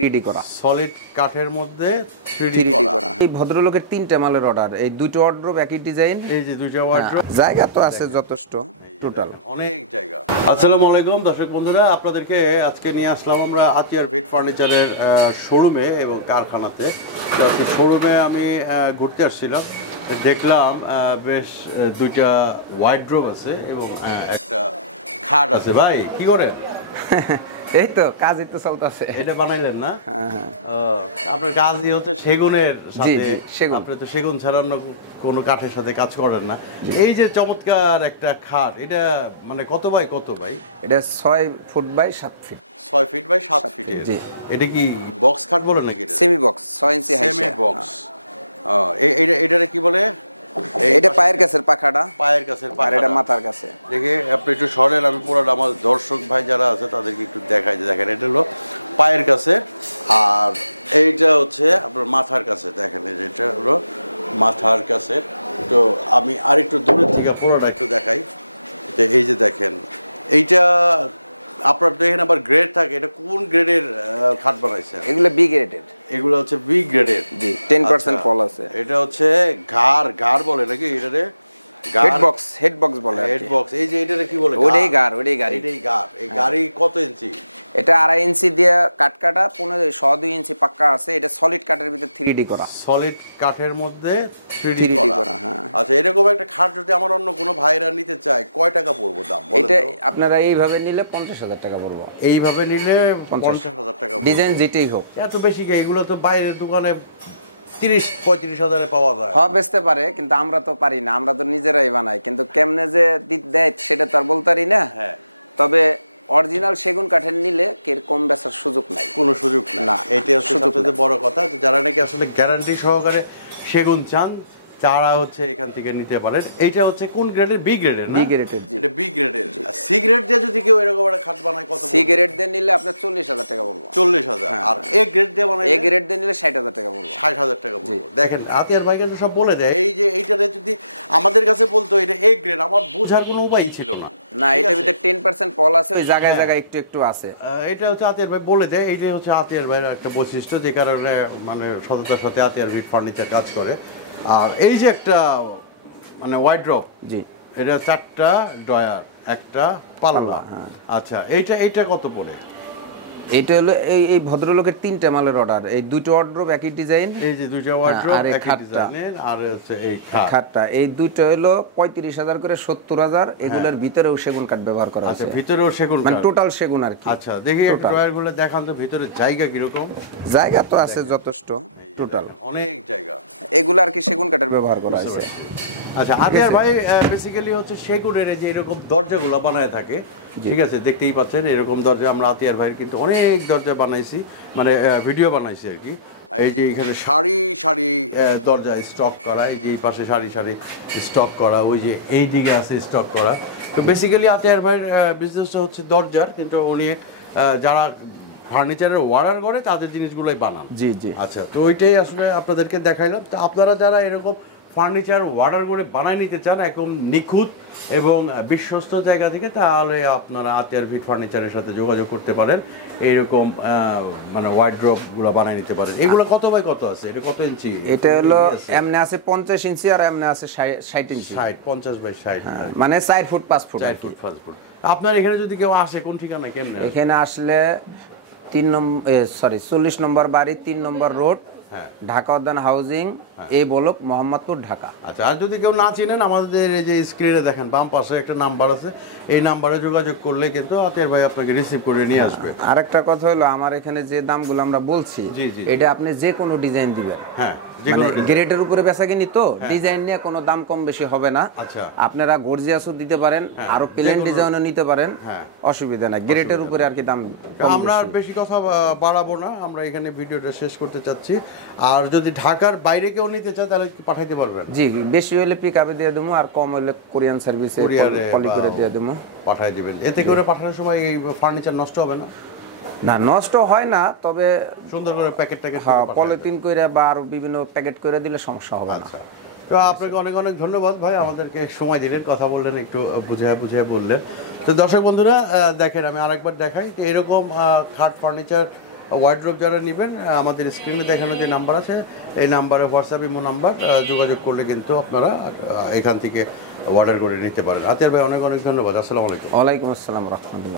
3D করা solid কাঠের মধ্যে 3D। এই ভদ্রলোকের 3টে মালের অর্ডার, এই 2টো ওয়ার্ড্রোব একই ডিজাইন, এই যে 2টা ওয়ার্ড্রোব, জায়গা তো আছে যথেষ্ট টোটাল অনেক। আসসালামু আলাইকুম দর্শক বন্ধুরা, আপনাদেরকে আজকে নিয়ে আসলাম আমরা আতিয়ার ভিট ফার্নিচারের শোরুমে এবং কারখানাতে। শোরুমে আমি ঘুরতে আসছিলাম, দেখলাম বেশ 2টা ওয়ার্ড্রোব আছে এবং আছে। ভাই কি করেন? এই তো কাজই তো চলতেছে। এটা বানাইলেন না? আপনার কাজই হচ্ছে সেগুনের সাথে। আপনি তো সেগুন ছাড়া অন্য কোনো কাঠের সাথে কাজ করেন না। এই যে চমৎকার একটা খাট, এটা মানে কত বাই কত ভাই? এটা 6 ফুট বাই 7 ফিট। জি, এটা কি বলেন নাকি? ঠিক আছে, পুরোটা করা সলিড কাঠের মধ্যে 3D। আপনারা এইভাবে নিলে 50,000 টাকা পড়বো। এইভাবে নিলে 50, ডিজাইন যেটাই হোক। এত বেশি কে? এগুলো তো বাইরের দোকানে 30-35 হাজারে পাওয়া যায়। সব বেচতে পারে, কিন্তু আমরা তো পারি। আসলে গ্যারান্টি সহকারে সেগুন চান, চারা হচ্ছে এখান থেকে নিতে পারেন। এইটা হচ্ছে কোন গ্রেডের? বি গ্রেডের। বি গ্রেডের। দেখেন আতিয়ার ভাই কিন্তু সব বলে দেয়, বোঝার কোনো উপায় ছিল না। ওই জায়গায় জায়গায় একটু একটু আছে। এটা হচ্ছে আতিয়ার ভাই বলে দেয়, এইটাই হচ্ছে আতিয়ার ভাইয়ের একটা বৈশিষ্ট্য, যে কারণে মানে সততার সাথে আতিয়ার ভিট ফার্নিচার কাজ করে। আর এই যে একটা মানে ওয়ার্ড্রপ, জি, এটা 4টা ড্রয়ার, একটা পাল্লা। আচ্ছা, এইটা কত পড়ে? এটা হলো এই ভদ্রলোকের 3টে মালের অর্ডার, এই 2টো ওয়ার্ড্রোব একই ডিজাইন, এই যে 2টা ওয়ার্ড্রোব একই ডিজাইনের, আর হচ্ছে এই খাটটা। এই 2টো হলো 35,000 করে 70,000। এগুলোর ভিতরেও সেগুন কাঠ ব্যবহার করা আছে। আচ্ছা, ভিতরেও সেগুন, মানে টোটাল সেগুন আর কি। আচ্ছা, দেখি ড্রয়ারগুলো দেখান তো, ভিতরে জায়গা কিরকম? জায়গা তো আছে যথেষ্ট, টোটাল অনেক ব্যবহার করা আছে। আচ্ছা, আতিয়ার ভাই বেসিক্যালি হচ্ছে সেগুনের যে এরকম দরজাগুলো বানায় থাকে, ঠিক আছে, দেখতেই পাচ্ছেন এরকম দরজা। আমরা আতিয়ার ভাইয়ের কিন্তু অনেক দরজা বানাইছি, মানে ভিডিও বানাইছি আর কি। এই যে এখানে দরজা স্টক করা, এই যে এই পাশে সারি সারি স্টক করা, ওই যে এই দিকে আছে স্টক করা। তো বেসিক্যালি আতিয়ার ভাইয়ের বিজনেসটা হচ্ছে দরজার, কিন্তু উনি যারা ফার্নিচারের অর্ডার করে তাদের জিনিসগুলোই বানান। জি জি। আচ্ছা, তো ওইটাই আসলে আপনাদেরকে দেখাইলাম। তো আপনারা যারা এরকম ফার্নিচার অর্ডার করে বানাই নিতে চান একদম নিখুঁত এবং বিশ্বস্ত জায়গা থেকে, তাহলে আপনারা আতিয়ার ভিট ফার্নিচারের সাথে যোগাযোগ করতে পারেন। এইরকম মানে ওয়ার্ড্রপগুলো বানাই নিতে পারেন। এগুলো কত বাই কত আছে? এটা কত ইঞ্চি? এটা হলো এমনি আছে 50 ইঞ্চি, আর এমনি আছে 60 ইঞ্চি। 50 বাই 60, মানে 4 ফুট 5 ফুট। 4 foot 5 foot. আপনার এখানে যদি কেউ আসে, কোন ঠিকানা কেমনে? এখানে আসলে 40 নম্বর বাড়ি, 3 নম্বর রোড, ঢাকা উদ্যান হাউজিং, এই ব্লক, মোহাম্মদপুর, ঢাকা। আচ্ছা, আর যদি কেউ না চিনেন, আমাদের এই যে স্ক্রিনে দেখেন বাম পাশে একটা নাম্বার আছে, এই নাম্বারে যোগাযোগ করলে কিন্তু আতিয়ার ভাই আপনাকে রিসিভ করে নিয়ে আসবে। আরেকটা কথা হলো, আমার এখানে যে দামগুলো আমরা বলছি, এটা আপনি যে কোনো ডিজাইন দিবেন। হ্যাঁ, মানে গ্রেডের উপরে বেচাকিনি তো, ডিজাইন নিয়ে কোনো দাম কম বেশি হবে না। আচ্ছা, আপনারা গর্জিয়াসও দিতে পারেন, আরো প্লেন ডিজাইনও নিতে পারেন, অসুবিধা নাই। গ্রেডের উপরে আর কি দাম। আমরা আর বেশি কথা বাড়াবো না, আমরা এখানে ভিডিওটা শেষ করতে চাচ্ছি। আর যদি ঢাকার বাইরে কেউ নিতে চায় তাহলে পাঠাইতে পারবেন? জি, বেশি হলে পিকআপে দিয়ে দেবো, আর কম হলে কোরিয়ান সার্ভিসে পলি করে দিয়ে দেবো, পাঠাই দিবেন। এতে করে পাঠানোর সময় এই ফার্নিচার নষ্ট হবে না? না, নষ্ট হয় না, তবে সুন্দর করে প্যাকেটটাকে পলিথিন করে বা আরো বিভিন্ন প্যাকেট করে দিলে সমস্যা হবে না। তো আপনাকে অনেক অনেক ধন্যবাদ ভাই, আমাদেরকে সময় দিলেন, কথা বললেন, একটু বুঝিয়ে বললেন। তো দর্শক বন্ধুরা দেখেন আমি আরেকবার দেখাই তো এরকম খাট ফার্নিচার ওয়ার্ড্রোব যারা নেবেন আমাদের স্ক্রিনে দেখানো যে নাম্বার আছে এই নাম্বারে হোয়াটসঅ্যাপ ইমো নাম্বার যোগাযোগ করলে কিন্তু আপনারা এখান থেকে অর্ডার করে নিতে পারেন। আতিয়ার ভাই অনেক অনেক ধন্যবাদ। আসসালামু আলাইকুম। ওয়ালাইকুম আসসালাম রহমতুল্লাহ।